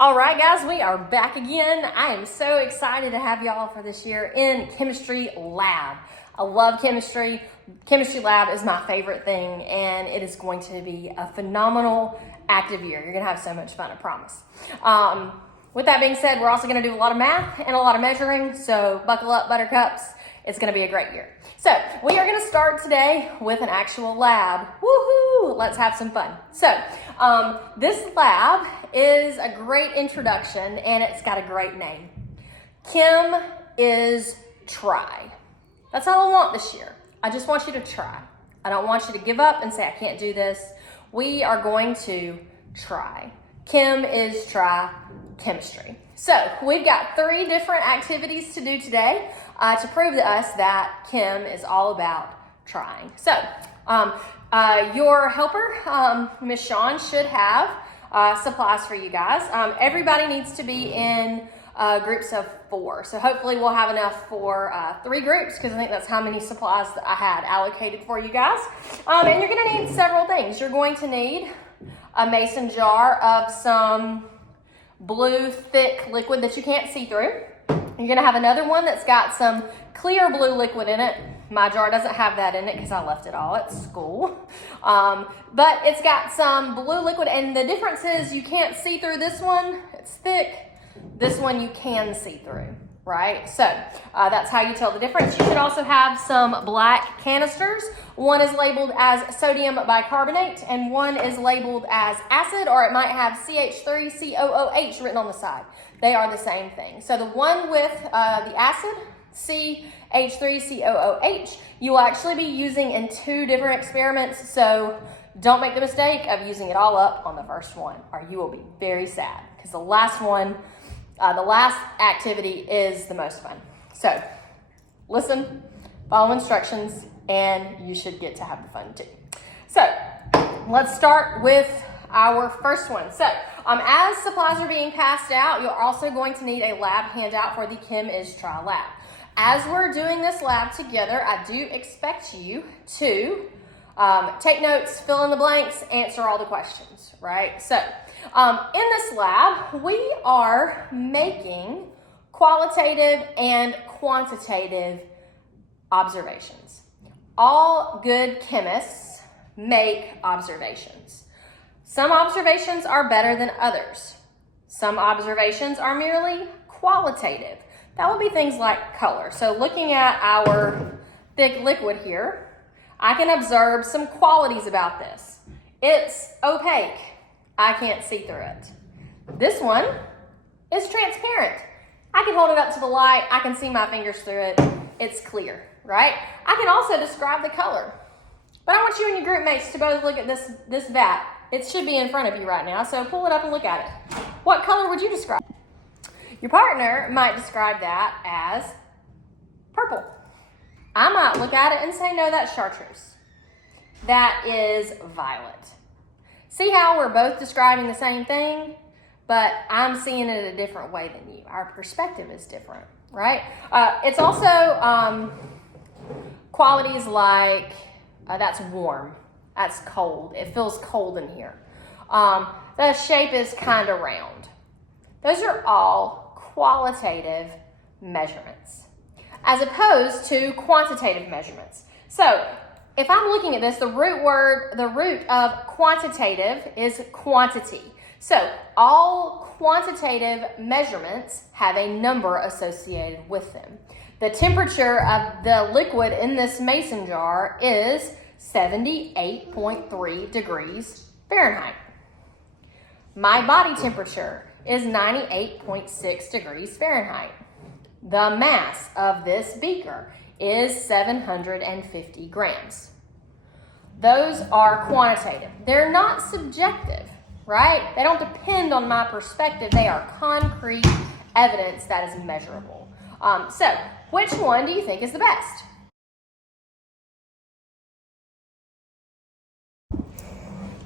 All right, guys, we are back again. I am so excited to have y'all for this year in chemistry lab. I love chemistry. Chemistry lab is my favorite thing, and it is going to be a phenomenal active year. You're going to have so much fun, I promise. With that being said, we're also going to do a lot of math and a lot of measuring, so buckle up, buttercups. It's going to be a great year. So we are going to start today with an actual lab. Woohoo! Let's have some fun. So this lab is a great introduction, and it's got a great name. Chem is try. That's all I want this year. I just want you to try. I don't want you to give up and say, I can't do this. We are going to try. Chem is try chemistry. So we've got 3 different activities to do today to prove to us that chem is all about trying. So your helper, Miss Shawn, should have supplies for you guys. Everybody needs to be in groups of 4. So hopefully we'll have enough for 3 groups, because I think that's how many supplies that I had allocated for you guys. And you're going to need several things. You're going to need a mason jar of some blue thick liquid that you can't see through. You're going to have another one that's got some clear blue liquid in it. My jar doesn't have that in it because I left it all at school. But it's got some blue liquid, and the difference is you can't see through this one. It's thick. This one you can see through, right? So that's how you tell the difference. You should also have some black canisters. One is labeled as sodium bicarbonate, and one is labeled as acid, or it might have CH3COOH written on the side. They are the same thing. So the one with the acid, CH3COOH, you will actually be using in 2 different experiments, so don't make the mistake of using it all up on the first one, or you will be very sad, because the last one, the last activity is the most fun. So listen, follow instructions, and you should get to have the fun too. So let's start with our first one. So as supplies are being passed out, you're also going to need a lab handout for the Chem is Try lab. As we're doing this lab together, I do expect you to take notes, fill in the blanks, answer all the questions, right? So in this lab, we are making qualitative and quantitative observations. All good chemists make observations. Some observations are better than others. Some observations are merely qualitative. That would be things like color. So looking at our thick liquid here, I can observe some qualities about this. It's opaque. I can't see through it. This one is transparent. I can hold it up to the light. I can see my fingers through it. It's clear, right? I can also describe the color. But I want you and your group mates to both look at this vat. It should be in front of you right now, so pull it up and look at it. What color would you describe? Your partner might describe that as purple. I might look at it and say, no, that's chartreuse. That is violet. See how we're both describing the same thing, but I'm seeing it a different way than you. Our perspective is different, right? It's also qualities like that's warm, that's cold. It feels cold in here. The shape is kind of round. Those are all qualitative measurements, as opposed to quantitative measurements. So if I'm looking at this, the root of quantitative is quantity. So all quantitative measurements have a number associated with them. The temperature of the liquid in this mason jar is 78.3 degrees Fahrenheit. My body temperature is 98.6 degrees Fahrenheit. The mass of this beaker is 750 grams. Those are quantitative. They're not subjective, right? They don't depend on my perspective. They are concrete evidence that is measurable. So which one do you think is the best?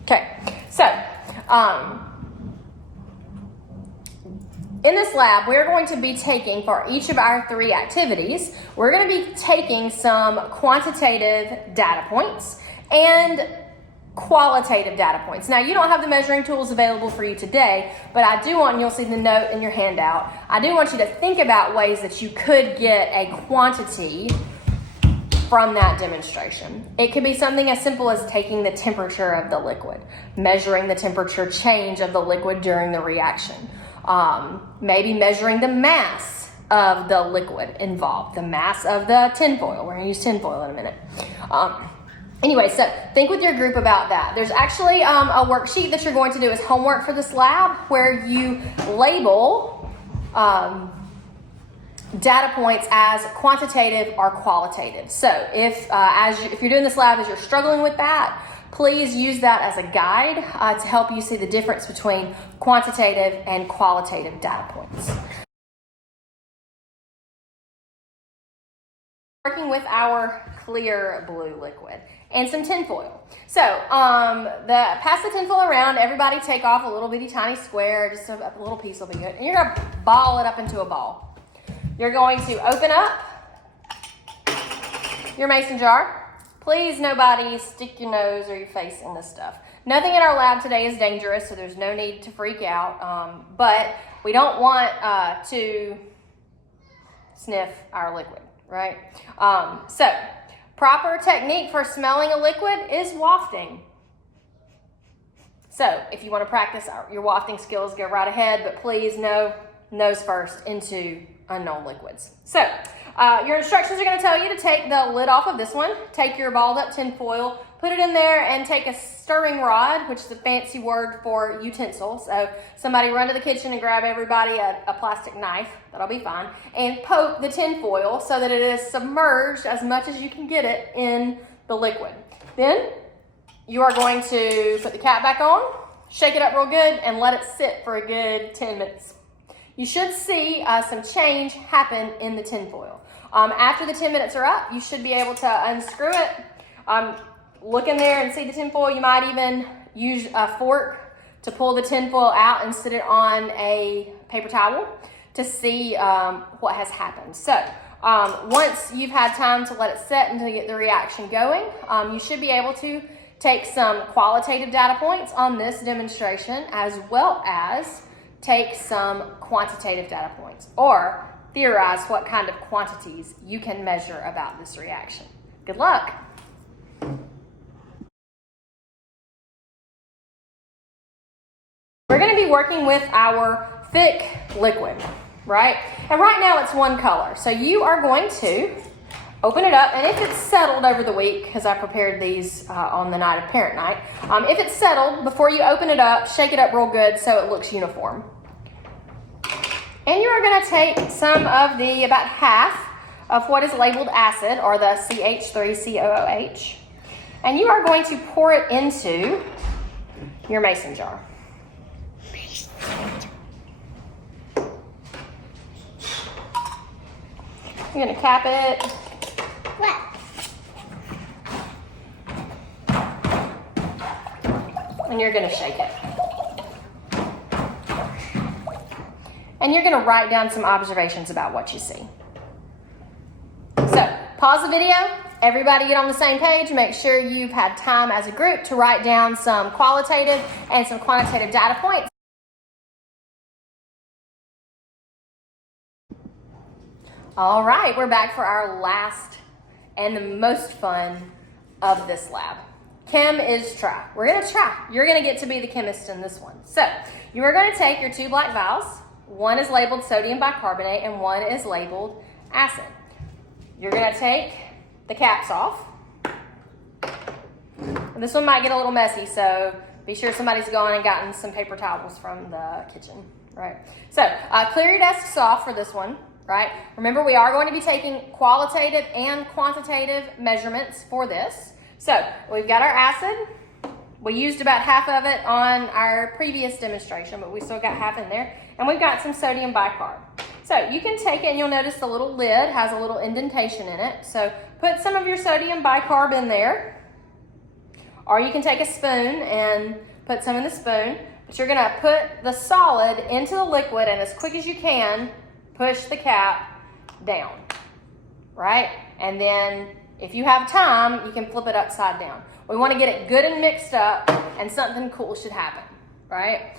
Okay, so in this lab, we're going to be taking, for each of our 3 activities, we're going to be taking some quantitative data points and qualitative data points. Now, you don't have the measuring tools available for you today, but I do want, and you'll see the note in your handout, I do want you to think about ways that you could get a quantity from that demonstration. It could be something as simple as taking the temperature of the liquid, measuring the temperature change of the liquid during the reaction, maybe measuring the mass of the liquid involved, the mass of the tinfoil. We're going to use tinfoil in a minute. Anyway, so think with your group about that. There's actually a worksheet that you're going to do as homework for this lab where you label data points as quantitative or qualitative. So if you're doing this lab as you're struggling with that, please use that as a guide to help you see the difference between quantitative and qualitative data points. Working with our clear blue liquid and some tinfoil. So pass the tinfoil around. Everybody take off a little bitty tiny square, just a little piece will be good. And you're going to ball it up into a ball. You're going to open up your mason jar. Please, nobody stick your nose or your face in this stuff. Nothing in our lab today is dangerous, so there's no need to freak out. But we don't want to sniff our liquid, right? So proper technique for smelling a liquid is wafting. So if you want to practice your wafting skills, go right ahead, but please nose first into unknown liquids. So your instructions are going to tell you to take the lid off of this one, take your balled up tin foil, put it in there, and take a stirring rod, which is a fancy word for utensil. So somebody run to the kitchen and grab everybody a plastic knife, that'll be fine, and poke the tin foil so that it is submerged as much as you can get it in the liquid. Then you are going to put the cap back on, shake it up real good, and let it sit for a good 10 minutes. You should see some change happen in the tinfoil. After the 10 minutes are up, you should be able to unscrew it. Look in there and see the tinfoil. You might even use a fork to pull the tinfoil out and sit it on a paper towel to see what has happened. So once you've had time to let it set and to get the reaction going, you should be able to take some qualitative data points on this demonstration as well as take some quantitative data points or theorize what kind of quantities you can measure about this reaction. Good luck. We're going to be working with our thick liquid, right? And right now it's one color. So you are going to open it up, and if it's settled over the week, because I prepared these on the night of parent night, if it's settled, before you open it up, shake it up real good so it looks uniform. And you are going to take some of about half of what is labeled acid, or the CH3COOH, and you are going to pour it into your mason jar. You're going to cap it. What? And you're going to shake it. And you're going to write down some observations about what you see. So, pause the video. Everybody get on the same page. Make sure you've had time as a group to write down some qualitative and some quantitative data points. All right, we're back for our last and the most fun of this lab. Chem is try. We're going to try. You're going to get to be the chemist in this one. So, you are going to take your two black vials. One is labeled sodium bicarbonate and one is labeled acid. You're going to take the caps off. And this one might get a little messy, so be sure somebody's gone and gotten some paper towels from the kitchen, right? So clear your desks off for this one, right? Remember, we are going to be taking qualitative and quantitative measurements for this. So we've got our acid. We used about half of it on our previous demonstration, but we still got half in there. And we've got some sodium bicarb. So you can take it, and you'll notice the little lid has a little indentation in it. So put some of your sodium bicarb in there. Or you can take a spoon and put some in the spoon. But you're going to put the solid into the liquid, and as quick as you can, push the cap down, right? And then if you have time, you can flip it upside down. We want to get it good and mixed up, and something cool should happen, right?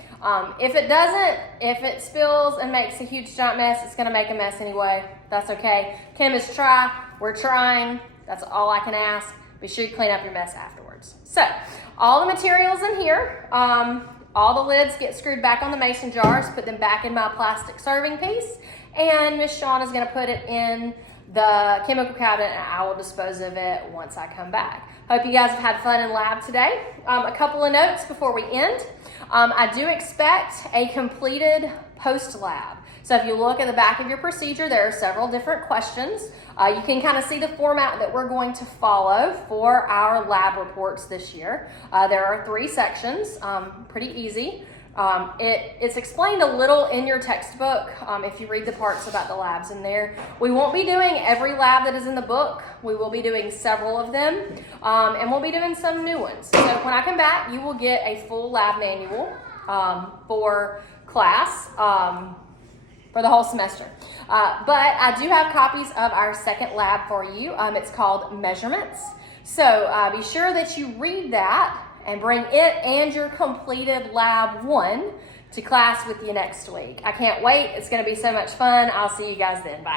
If it doesn't, if it spills and makes a huge giant mess, it's going to make a mess anyway. That's okay. Chemists try. We're trying. That's all I can ask. Be sure you clean up your mess afterwards. So, all the materials in here. All the lids get screwed back on the mason jars. Put them back in my plastic serving piece. And Miss Shawn is going to put it in the chemical cabinet, and I will dispose of it once I come back. Hope you guys have had fun in lab today. A couple of notes before we end. I do expect a completed post-lab. So if you look at the back of your procedure, there are several different questions. You can kind of see the format that we're going to follow for our lab reports this year. There are 3 sections, pretty easy. It's explained a little in your textbook if you read the parts about the labs in there. We won't be doing every lab that is in the book. We will be doing several of them, and we'll be doing some new ones. So when I come back, you will get a full lab manual for class for the whole semester. But I do have copies of our second lab for you. It's called Measurements. So be sure that you read that and bring it and your completed lab 1 to class with you next week. I can't wait. It's going to be so much fun. I'll see you guys then. Bye.